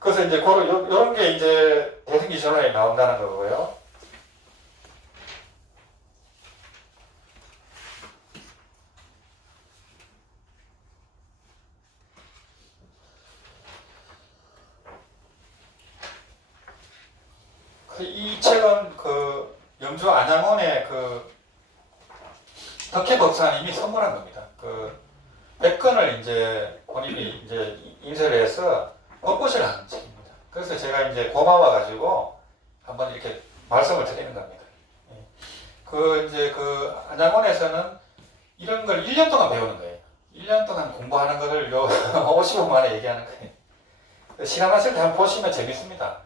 그래서 이제 요런 게 이제 대승기 전환이 나온다는 거고요. 이 책은 그 영주 안양원의 그 덕혜 법사님이 선물한 겁니다. 그 100권을 이제 본인이 이제 인쇄를 해서 법보시를 하는 책입니다. 그래서 제가 이제 고마워가지고 한번 이렇게 말씀을 드리는 겁니다. 그 이제 그 안양원에서는 이런 걸 1년 동안 배우는 거예요. 1년 동안 공부하는 것을 요 55분 만에 얘기하는 거예요. 시간 하실 때 한번 보시면 재밌습니다.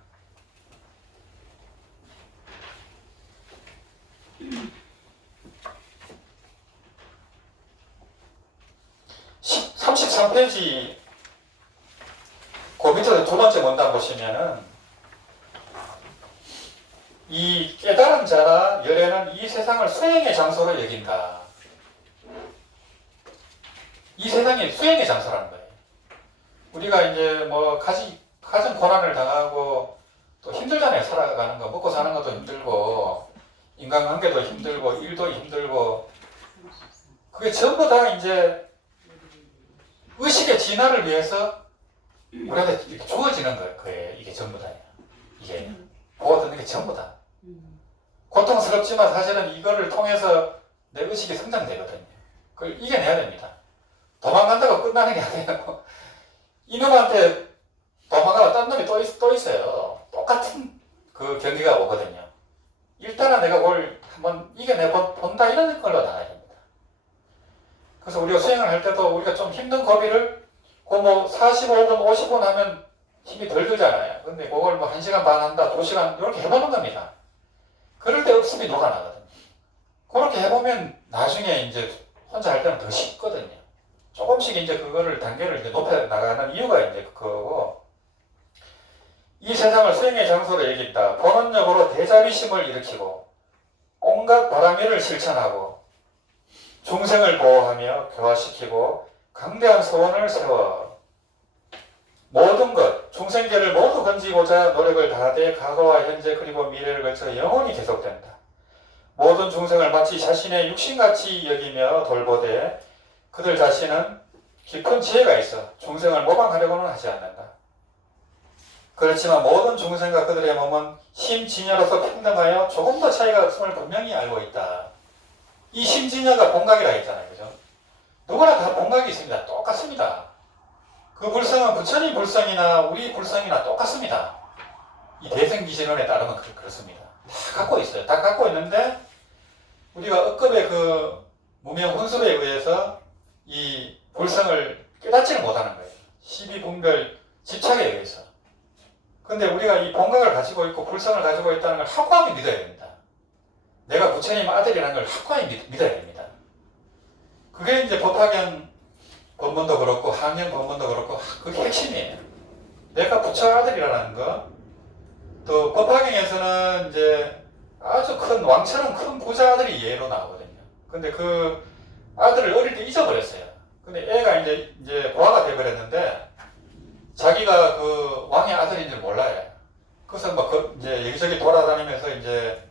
33페이지 그 밑에 두 번째 문단 보시면은 이 깨달은 자라 열애는 이 세상을 수행의 장소로 여긴다. 이 세상이 수행의 장소라는 거예요. 우리가 이제 뭐 가진 고난을 당하고 또 힘들잖아요. 살아가는 거, 먹고 사는 것도 힘들고 인간관계도 힘들고 일도 힘들고 그게 전부 다 이제 의식의 진화를 위해서 우리한테 이렇게 주어지는 거예요. 이게 전부 다예요. 이게 보고 듣는 게 전부 다. 고통스럽지만 사실은 이거를 통해서 내 의식이 성장되거든요. 그걸 이겨내야 됩니다. 도망간다고 끝나는 게 아니에요. 이놈한테 도망가고 딴 놈이 또 있어요. 똑같은 그 경기가 오거든요. 일단은 내가 뭘 한번 이겨내본다 이런 걸로 나가야 됩니다. 그래서 우리가 수행을 할 때도 우리가 좀 힘든 고비를 뭐 45분, 50분 하면 힘이 덜 들잖아요. 근데 그걸 뭐 1시간 반 한다, 2시간 이렇게 해보는 겁니다. 그럴 때 억습이 녹아나거든요. 그렇게 해보면 나중에 이제 혼자 할 때는 더 쉽거든요. 조금씩 이제 그거를 단계를 이제 높여 나가는 이유가 이제 그거고, 이 세상을 수행의 장소로 여긴다. 본원적으로 대자비심을 일으키고 온갖 바람일을 실천하고 중생을 보호하며 교화시키고 강대한 소원을 세워 모든 것, 중생계를 모두 건지고자 노력을 다하되 과거와 현재 그리고 미래를 걸쳐 영원히 계속된다. 모든 중생을 마치 자신의 육신같이 여기며 돌보되 그들 자신은 깊은 지혜가 있어 중생을 모방하려고는 하지 않는다. 그렇지만 모든 중생과 그들의 몸은 심진여로서 평등하여 조금 더 차이가 없음을 분명히 알고 있다. 이 심진여가 본각이라 했잖아요. 그죠? 누구나 다 본각이 있습니다. 똑같습니다. 그 불성은 부처님 불성이나 우리 불성이나 똑같습니다. 이 대승기신론에 따르면 그렇습니다. 다 갖고 있어요. 다 갖고 있는데 우리가 억겁의 그 무명 혼술에 의해서 이 불성을 깨닫지를 못하는 거예요. 시비분별 집착에 의해서. 근데 우리가 이 본각을 가지고 있고 불성을 가지고 있다는 걸 확고하게 믿어야 됩니다. 내가 부처님 아들이라는 걸 확고하게 믿어야 됩니다. 그게 이제 법화경 법문도 그렇고 항영 법문도 그렇고 그게 핵심이에요. 내가 부처 아들이라는 거. 또 법화경에서는 이제 아주 큰 왕처럼 큰 부자 아들이 예로 나오거든요. 근데 그 아들을 어릴 때 잊어버렸어요. 근데 애가 이제 고아가 돼버렸는데 자기가 그 왕의 아들인 줄 몰라요. 그래서 막 이제 여기저기 돌아다니면서 이제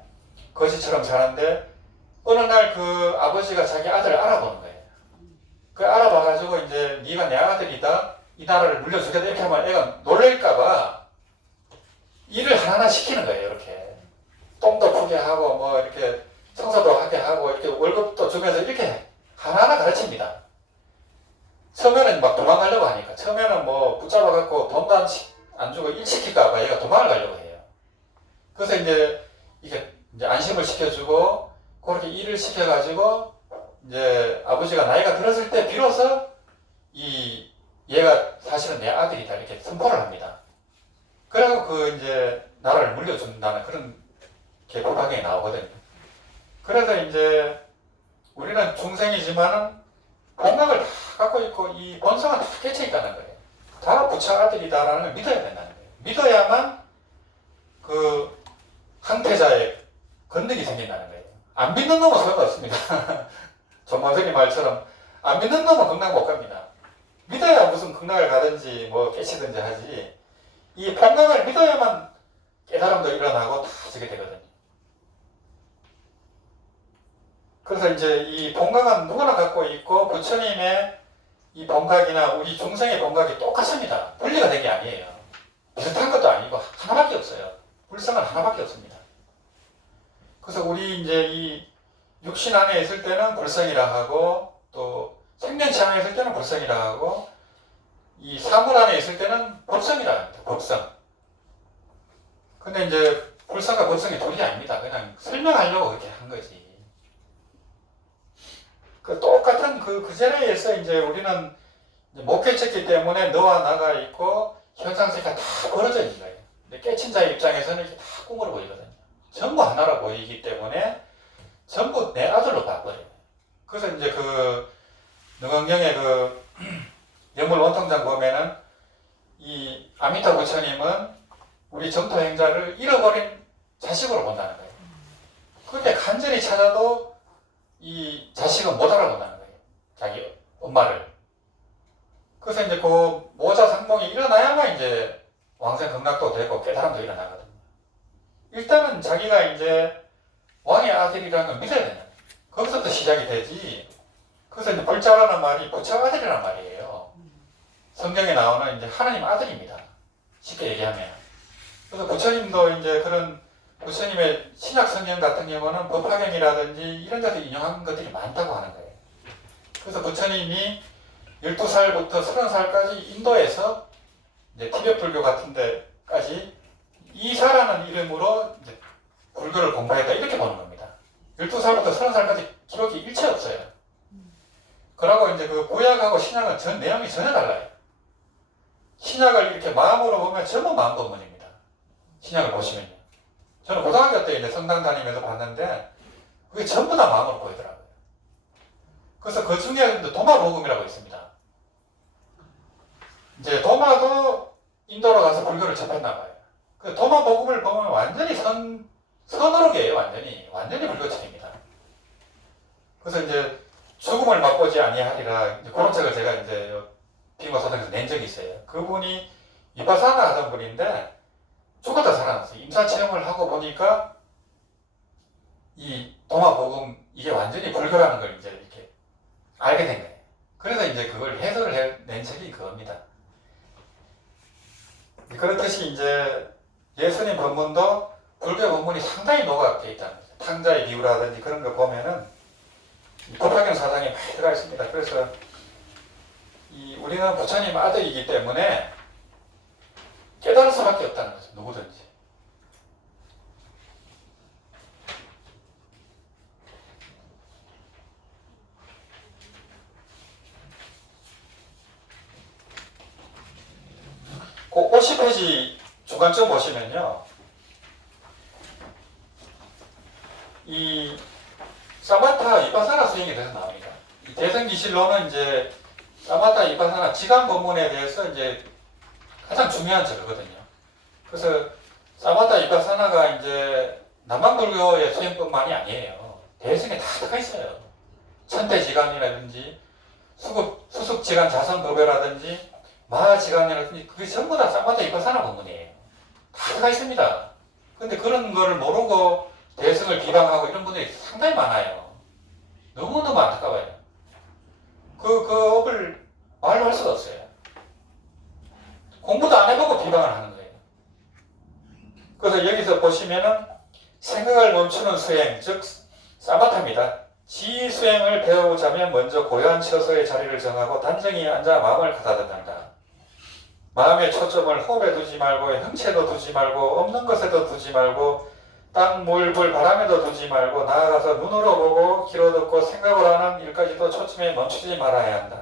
거지처럼 사는데 어느 날 그 아버지가 자기 아들을 알아보는 거예요. 그 알아봐가지고 이제 네가 내 아들이다, 이 나라를 물려주겠다 이렇게 하면 애가 놀랄까봐 일을 하나하나 시키는 거예요. 이렇게 똥도 푸게 하고 뭐 이렇게 청소도 하게 하고 이렇게 월급도 주면서 이렇게 하나하나 가르칩니다. 처음에는 막 도망가려고 하니까 처음에는 뭐 붙잡아갖고 돈도 안 주고 일 시킬까봐 얘가 도망을 가려고 해요. 그래서 이제 이게 이제 안심을 시켜주고 그렇게 일을 시켜가지고 이제 아버지가 나이가 들었을 때 비로소 얘가 사실은 내 아들이다 이렇게 선포를 합니다. 그래서 그 이제 나라를 물려준다는 그런 법화경이 나오거든요. 그래서 이제 우리는 중생이지만은 본각을 다 갖고 있고 이 본성은 다 깨쳐 있다는 거예요. 다 부처 아들이다라는 걸 믿어야 된다는 거예요. 믿어야만 그 항태자의 건능이 생긴다는 거예요. 안 믿는 놈은 소용없습니다. 전만석이 말처럼 안 믿는 놈은 극락 못 갑니다. 믿어야 무슨 극락을 가든지 뭐 깨치든지 하지. 이 본강을 믿어야만 깨달음도 일어나고 다 저게 되거든요. 그래서 이제 이 본강은 누구나 갖고 있고 부처님의 이 본각이나 우리 중생의 본각이 똑같습니다. 분리가 된 게 아니에요. 비슷한 것도 아니고 하나밖에 없어요. 불성은 하나밖에 없습니다. 그래서 우리 이제 이 육신 안에 있을 때는 불성이라 하고 또 생명체 안에 있을 때는 불성이라 하고 이 사물 안에 있을 때는 법성이라 합니다. 법성. 근데 이제 불성과 법성이 둘이 아닙니다. 그냥 설명하려고 그렇게 한 거지. 그 똑같은 그 자리에서 이제 우리는 목회쳤기 때문에 너와 나가 있고 현상세계가 다 벌어져 있는 거예요. 근데 깨친 자의 입장에서는 이게 다 꿈으로 보이거든요. 전부 하나로 보이기 때문에 전부 내 아들로 봐버려요. 그래서 이제 그 능엄경의 그 영물 원통장 보면은 이 아미타 부처님은 우리 정토 행자를 잃어버린 자식으로 본다는 거예요. 그런데 간절히 찾아도 이 자식은 못 알아본다는 거예요. 자기 엄마를. 그래서 이제 그 모자 상봉이 일어나야만 이제 왕생 극락도 되고 깨달음도 일어나거든요. 일단은 자기가 이제 왕의 아들이라는 걸 믿어야 되는 거예요. 거기서부터 시작이 되지. 그래서 이제 불자라는 말이 부처 아들이란 말이에요. 성경에 나오는 이제 하나님 아들입니다. 쉽게 얘기하면. 그래서 부처님도 이제 그런 부처님의 신약 성경 같은 경우는 법화경이라든지 이런 데서 인용한 것들이 많다고 하는 거예요. 그래서 부처님이 12살부터 30살까지 인도에서 이제 티베트 불교 같은 데까지 이사라는 이름으로 이제 불교를 공부했다 이렇게 보는 겁니다. 12살부터 30살까지 기록이 일체 없어요. 그러고 이제 그 구약하고 신약은 내용이 전혀 달라요. 신약을 이렇게 마음으로 보면 전부 마음 법문입니다. 신약을 보시면요. 저는 고등학교 때 이제 성당 다니면서 봤는데 그게 전부 다 마음으로 보이더라고요. 그래서 그 중에 도마복음이라고 있습니다. 이제 도마도 인도로 가서 불교를 접했나 봐요. 그 도마복음을 보면 완전히 선어록이에요. 완전히 불교책입니다. 그래서 이제 죽음을 맛보지 아니하리라 그런 책을 제가 이제 빙고소당에서 낸 적이 있어요. 그분이 위파사나 하던 분인데 죽었다 살아났어요. 임사체험을 하고 보니까 이 도마복음 이게 완전히 불교라는 걸 이제 이렇게 알게 된 거예요. 그래서 이제 그걸 해설을 낸 책이 그겁니다. 그렇듯이 이제 예수님 법문도 불교 법문이 상당히 녹아져 있다는 거죠. 탕자의 비유라든지 그런 거 보면은 법화경 사상이 많이 들어가 있습니다. 그래서 우리는 부처님 아들이기 때문에 깨달을 수밖에 없다는 거죠. 누구든지. 그 50페이지 중간쯤 보시면요. 이 사마타 이파사나 수행에 대해서 나옵니다. 이 대승기실로는 이제 사마타 이파사나 지감 법문에 대해서 이제 가장 중요한 저거거든요. 그래서 사마타 이파사나가 이제 남방불교의 수행뿐만이 아니에요. 대승에 다 들어가 있어요. 천태지감이라든지 수습지감 자선법회라든지 마하지감이라든지 그게 전부 다 사마타 이파사나 법문이에요. 다 들어가 있습니다. 근데 그런 거를 모르고 대승을 비방하고 이런 분들이 상당히 많아요. 너무너무 안타까워요. 그 업을 말로 할 수가 없어요. 공부도 안 해보고 비방을 하는 거예요. 그래서 여기서 보시면은 생각을 멈추는 수행, 즉 사마타입니다. 지휘 수행을 배우자면 먼저 고요한 처소의 자리를 정하고 단정히 앉아 마음을 가다듬는다. 마음의 초점을 호흡에 두지 말고 형체도 두지 말고 없는 것에도 두지 말고 땅, 물, 불, 바람에도 두지 말고 나아가서 눈으로 보고 귀로 듣고 생각을 하는 일까지도 초점에 멈추지 말아야 한다.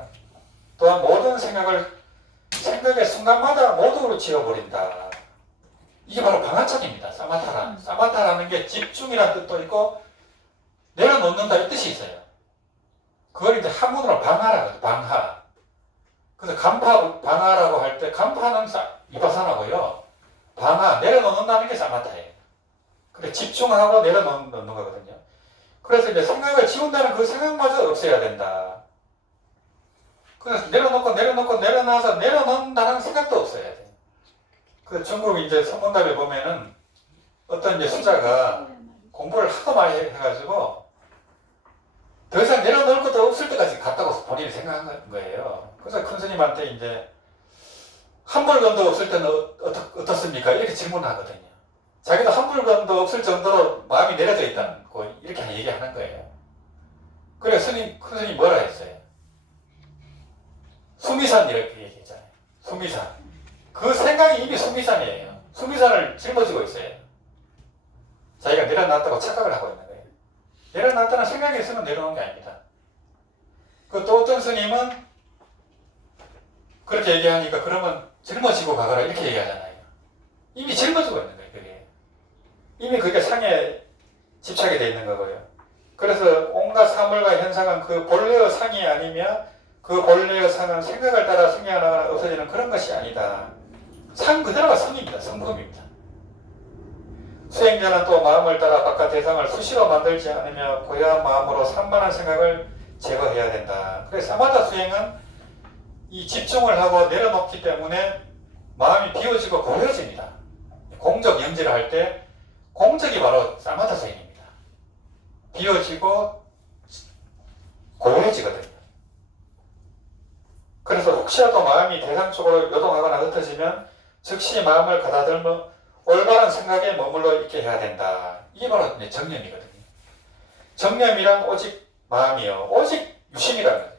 또한 모든 생각의 순간마다 모두로 지워버린다. 이게 바로 방아착입니다. 사마타라는 게 집중이라는 뜻도 있고 내려놓는다 이 뜻이 있어요. 그걸 이제 한문으로 방하라고 해요. 방하. 그래서 간파 방하라고 할 때 간파는 이파사나고요. 방하 내려놓는다는 게 사마타예요. 근데 집중하고 내려놓는 거거든요. 그래서 이제 생각을 지운다는 그 생각마저 없애야 된다. 그래서 내려놓고 내려놔서 내려놓는다는 생각도 없어야 돼요. 그 중국 이제 선문답에 보면은 어떤 이제 수자가 공부를 하도 많이 해가지고 더 이상 내려놓을 것도 없을 때까지 갔다고 본인이 생각한 거예요. 그래서 큰 스님한테 이제 한 물건도 없을 때는 어떻습니까? 이렇게 질문하거든요. 자기도 한 물건도 없을 정도로 마음이 내려져 있다는 거 이렇게 얘기하는 거예요. 그래 큰 스님이 뭐라 했어요? 수미산 이렇게 얘기했잖아요. 수미산. 그 생각이 이미 수미산이에요. 수미산을 짊어지고 있어요. 자기가 내려놨다고 착각을 하고 있는 거예요. 내려놨다는 생각이 있으면 내려놓은 게 아닙니다. 그 또 어떤 스님은 그렇게 얘기하니까 그러면 짊어지고 가거라 이렇게 얘기하잖아요. 이미 짊어지고 있는 거예요. 그게. 이미 그게 상에 집착이 되어 있는 거고요. 그래서 온갖 사물과 현상은 그 본래의 상이 아니며 그 본래의 상은 생각을 따라 생겨나거나 없어지는 그런 것이 아니다. 상 그대로가 성입니다. 성품입니다. 수행자는 또 마음을 따라 바깥 대상을 수시로 만들지 않으며 고요한 마음으로 산만한 생각을 제거해야 된다. 그래서 사마다 수행은 이 집중을 하고 내려놓기 때문에 마음이 비워지고 고요해집니다. 공적 염지를 할 때 공적이 바로 사마다 수행입니다. 비워지고 고요해지거든요. 그래서 혹시라도 마음이 대상 쪽으로 요동하거나 흩어지면 즉시 마음을 가다들며 올바른 생각에 머물러 있게 해야 된다. 이게 바로 정념이거든요. 정념이란 오직 마음이요. 오직 유심이라는 거예요.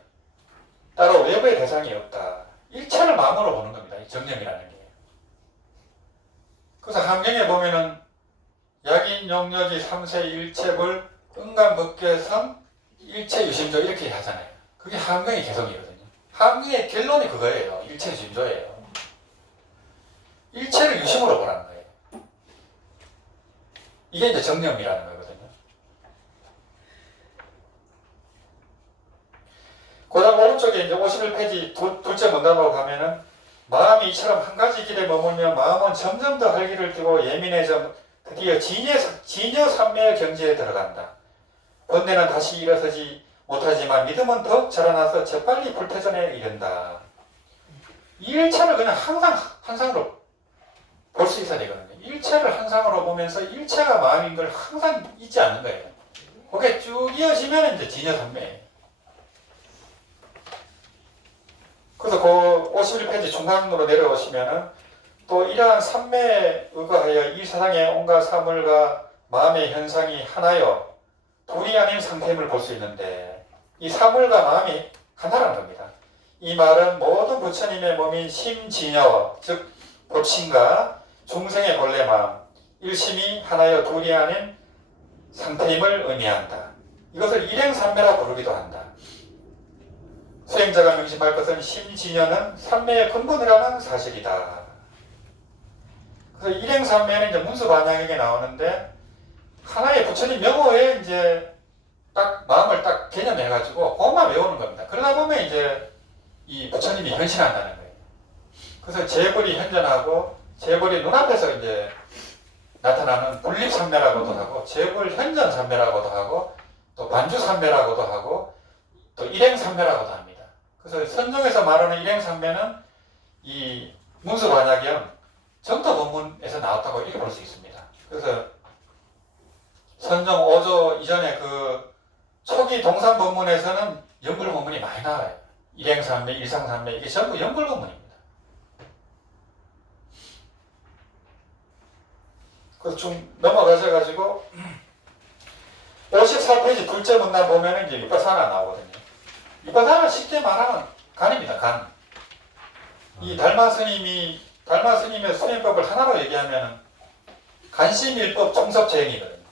따로 외부의 대상이 없다. 일체를 마음으로 보는 겁니다. 이 정념이라는 게. 그래서 함경에 보면은 약인 용려지 삼세 일체불 은간법계성 일체 유심조 이렇게 하잖아요. 그게 함경의 개성이거든요. 함경의 결론이 그거예요. 일체 유심조예요. 일체를 유심으로 보라는 거예요. 이게 이제 정념이라는 거거든요. 그 다음 오른쪽에 이제 51페이지 둘째 문답으로 가면은 마음이 이처럼 한 가지 길에 머물며 마음은 점점 더 활기를 띠고 예민해져 드디어 진여 삼매의 경지에 들어간다. 번뇌는 다시 일어서지 못하지만 믿음은 더욱 자라나서 재빨리 불태전에 이른다. 이 일체를 그냥 항상 한상으로 볼 수 있어야 되거든요. 일체를 한상으로 보면서 일체가 마음인 걸 항상 잊지 않는 거예요. 그게 쭉 이어지면 이제 진여삼매예요. 그래서 그 51페이지 중간으로 내려오시면은 또 이러한 삼매에 의거하여 이 세상의 온갖 사물과 마음의 현상이 하나여 둘이 아닌 상태임을 볼 수 있는데 이 사물과 마음이 하나라는 겁니다. 이 말은 모든 부처님의 몸인 심진여 즉 법신과 중생의 본래 마음 일심이 하나여 둘이 아닌 상태임을 의미한다. 이것을 일행삼매라 부르기도 한다. 수행자가 명심할 것은 심진여는 삼매의 근본이라는 사실이다. 그래서 일행삼매는 이제 문수반야경에 나오는데 하나의 부처님 명호에 이제 딱 마음을 딱 개념해가지고 그것만 외우는 겁니다. 그러다 보면 이제 이 부처님이 현신한다는 거예요. 그래서 재벌이 현존하고 재벌이 눈앞에서 이제 나타나는 분립삼매라고도 하고 재벌 현전삼매라고도 하고 또 반주삼매라고도 하고 또 일행삼매라고도 합니다. 그래서 선종에서 말하는 일행삼매는 이 문수반야경 정토 본문에서 나왔다고 이렇게 볼 수 있습니다. 그래서 선종 5조 이전에 그 초기 동산 본문에서는 연불 본문이 많이 나와요. 일행삼매, 일상삼매 이게 전부 연불 본문입니다. 그래서 좀 넘어가셔가지고 54페이지 둘째 문단 보면은 이제 위파사나 나오거든요. 위파사나 쉽게 말하면 간입니다. 간. 이 달마 스님의 수행법을 하나로 얘기하면 간심일법 총섭재행이거든요.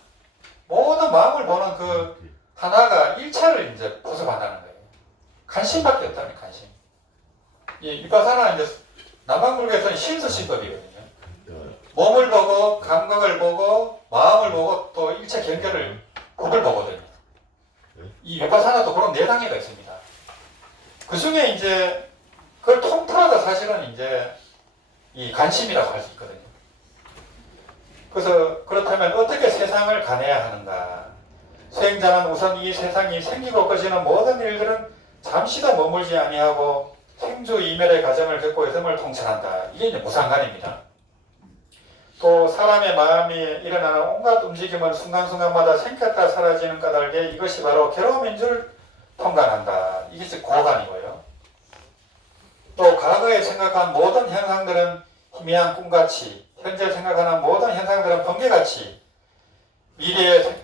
모든 마음을 보는 그 하나가 일차를 이제 보습한다는 거예요. 간심밖에 없다는 간심. 이 위파사나 이제 남방불교에서는 신수신법이거든요. 몸을 보고 감각을 보고 마음을 보고 또 일체 경계를 법을 보거든요. 이 위파사나도 그런 네 단계가 있습니다. 그 중에 이제 그걸 통틀어서 사실은 이제 이 관심이라고 할 수 있거든요. 그래서 그렇다면 어떻게 세상을 가내야 하는가? 수행자는 우선 이 세상이 생기고 꺼지는 모든 일들은 잠시도 머물지 아니하고 생주 이멸의 과정을 겪고 있음을 통찰한다. 이게 이제 무상관입니다. 또 사람의 마음이 일어나는 온갖 움직임은 순간순간마다 생겼다 사라지는 까닭에 이것이 바로 괴로움인 줄 통감한다. 이것이 고관이고요. 또 과거에 생각한 모든 현상들은 희미한 꿈같이, 현재 생각하는 모든 현상들은 번개같이, 미래에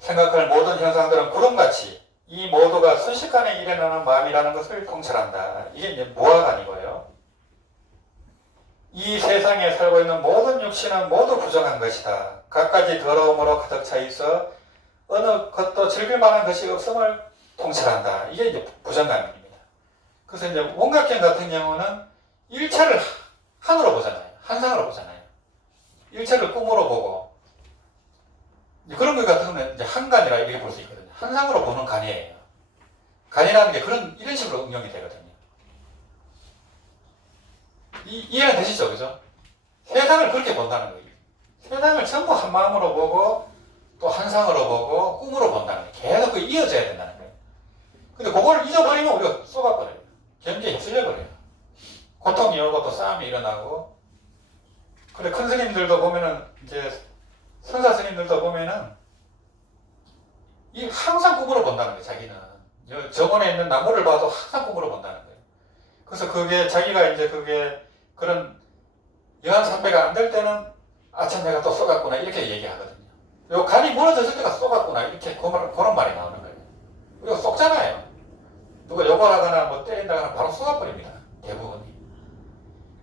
생각할 모든 현상들은 구름같이 이 모두가 순식간에 일어나는 마음이라는 것을 통찰한다. 이게 이제 무화관이고요. 이 세상에 살고 있는 모든 육신은 모두 부정한 것이다. 갖가지 더러움으로 가득 차 있어 어느 것도 즐길 만한 것이 없음을 통찰한다. 이게 이제 부정감입니다. 그래서 이제 원각경 같은 경우는 일체를 한으로 보잖아요. 한상으로 보잖아요. 일체를 꿈으로 보고 그런 것 같은 경우는 이제 한간이라 이렇게 볼 수 있거든요. 한상으로 보는 간이에요. 간이라는 게 이런 식으로 응용이 되거든요. 이해는 되시죠? 그죠? 세상을 그렇게 본다는 거예요. 세상을 전부 한 마음으로 보고 또 한상으로 보고 꿈으로 본다는 거예요. 계속 그 이어져야 된다는 거예요. 근데 그걸 잊어버리면 우리가 쏘가버려요. 경계에 휩쓸려버려요. 고통이 오고 또 싸움이 일어나고. 그래, 큰 스님들도 보면은, 이제, 선사 스님들도 보면은, 이 항상 꿈으로 본다는 거예요, 자기는. 정원에 있는 나무를 봐도 항상 꿈으로 본다는 거예요. 그래서 그게, 자기가 이제 그게, 그런, 여한 삼배가 안 될 때는, 아참 내가 또 쏘갔구나, 이렇게 얘기하거든요. 요 간이 무너졌을 때가 쏘갔구나, 이렇게 그런 말이 나오는 거예요. 우리가 쏘잖아요. 누가 욕을 하거나 뭐 때린다거나 바로 쏘아버립니다. 대부분이.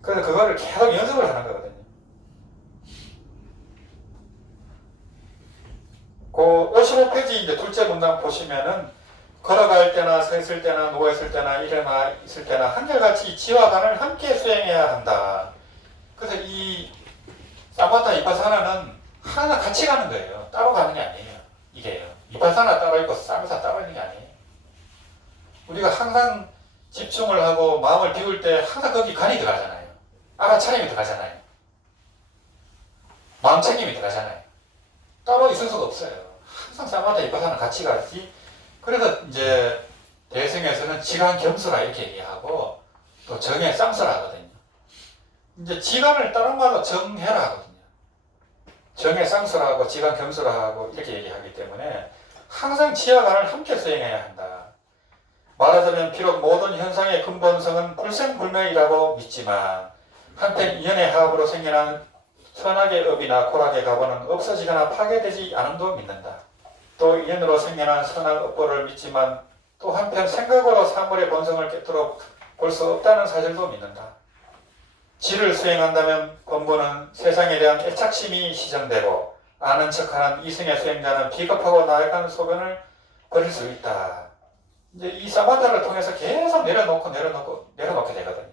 그래서 그거를 계속 연습을 하는 거거든요. 그 55페이지 이제 둘째 문단 보시면은 걸어갈 때나 서 있을 때나 누워 있을 때나 일어나 있을 때나 한결같이 지와 간을 함께 수행해야 한다. 그래서 이 사마타 이파사나는 하나 같이 가는 거예요. 따로 가는 게 아니에요. 이게요. 이파사나 따로 있고 사마타 따로 있는 게 아니에요. 우리가 항상 집중을 하고 마음을 비울 때 항상 거기 간이 들어가잖아요. 알아차림이 들어가잖아요. 마음챙김이 들어가잖아요. 따로 있을 수가 없어요. 항상 사마타 이파사나 같이 가지. 그래서 이제 대승에서는 지간 겸수라 이렇게 얘기하고 또 정해 쌍수라 하거든요. 이제 지간을 다른 말로 정해라 하거든요. 정해 쌍수라 하고 지간 겸수라 하고 이렇게 얘기하기 때문에 항상 지와 간을 함께 수행해야 한다. 말하자면 비록 모든 현상의 근본성은 불생불명이라고 믿지만 한편 인연의 화합으로 생겨난 선악의 업이나 고락의 가보는 없어지거나 파괴되지 않음도 믿는다. 또 인연으로 생겨난 선악 업보를 믿지만 또 한편 생각으로 사물의 본성을 깨뜨려 볼 수 없다는 사실도 믿는다. 지를 수행한다면 본부는 세상에 대한 애착심이 시전되고 아는 척하는 이승의 수행자는 비겁하고 나약한 소견을 버릴 수 있다. 이제 이 사마타를 통해서 계속 내려놓게 되거든요.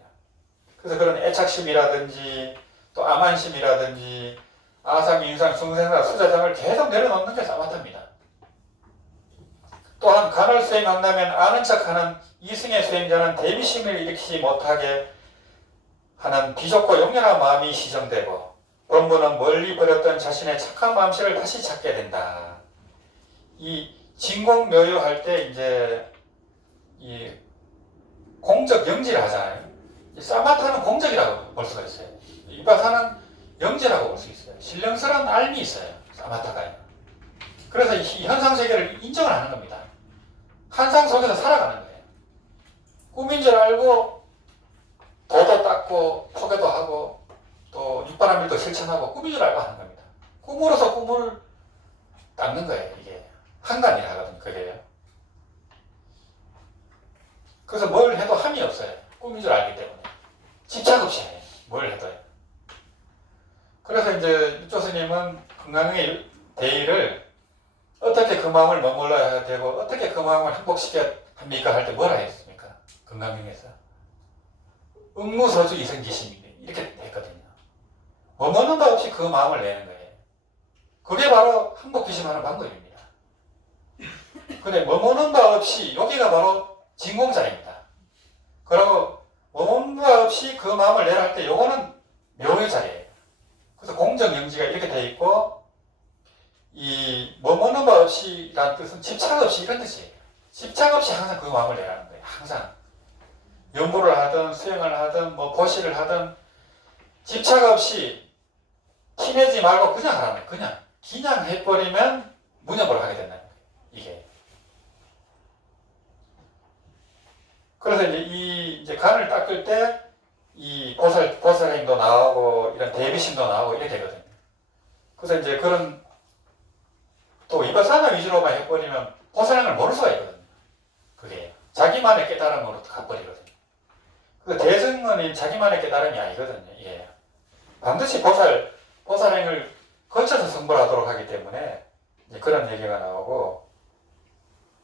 그래서 그런 애착심이라든지 또 아만심이라든지 아상, 인상, 중생사, 수자상을 계속 내려놓는 게 사마타입니다. 또한 간을 수행한다면 아는 척하는 이승의 수행자는 대비심을 일으키지 못하게 하는 비좁고 용연한 마음이 시정되고 본부는 멀리 버렸던 자신의 착한 마음씨를 다시 찾게 된다. 이 진공묘유할 때 이제 이 공적 영지를 하잖아요. 이 사마타는 공적이라고 볼 수가 있어요. 이바사는 영지라고 볼 수 있어요. 신령스러운 알미 있어요. 사마타가요. 그래서 이 현상세계를 인정을 하는 겁니다. 한상 속에서 살아가는 거예요. 꿈인 줄 알고 도도 닦고 포개도 하고 또 육바람일도 실천하고 꿈인 줄 알고 하는 겁니다. 꿈으로서 꿈을 닦는 거예요. 이게 한간이라 하거든요. 그게요. 그래서 뭘 해도 함이 없어요. 꿈인 줄 알기 때문에. 집착 없이 해요. 뭘 해도요. 그래서 이제 육조 스님은 건강의 대의를 어떻게 그 마음을 머물러야 되고 어떻게 그 마음을 행복시켜야 합니까? 할 때 뭐라 했습니까? 건강명에서 응무서주 이성기심이 이렇게 했거든요. 머무는 바 없이 그 마음을 내는 거예요. 그게 바로 행복기심하는 방법입니다. 근데 머무는 바 없이 여기가 바로 진공자입니다. 그리고 머무는 바 없이 그 마음을 내라 할 때 요거는 묘의 자리예요. 그래서 공정영지가 이렇게 돼 있고 이 머무는 바 없이라는 뜻은 집착 없이 이런 뜻이에요. 집착 없이 항상 그 마음을 내라는 거예요. 항상 연구를 하든 수행을 하든 뭐 보시를 하든 집착 없이 친해지 말고 그냥 하라는 거예요. 그냥 해버리면 무념을 하게 된다는 거예요. 이게. 그래서 이제 간을 닦을 때 이 보살행도 나오고 이런 대비심도 나오고 이렇게 되거든요. 그래서 이제 그런 또 이바사나 위주로만 해버리면 보살행을 모를 수가 있거든요. 그게 자기만의 깨달음으로 가버리거든요. 그 대승은 자기만의 깨달음이 아니거든요. 이게 반드시 보살행을 거쳐서 승부하도록 하기 때문에 이제 그런 얘기가 나오고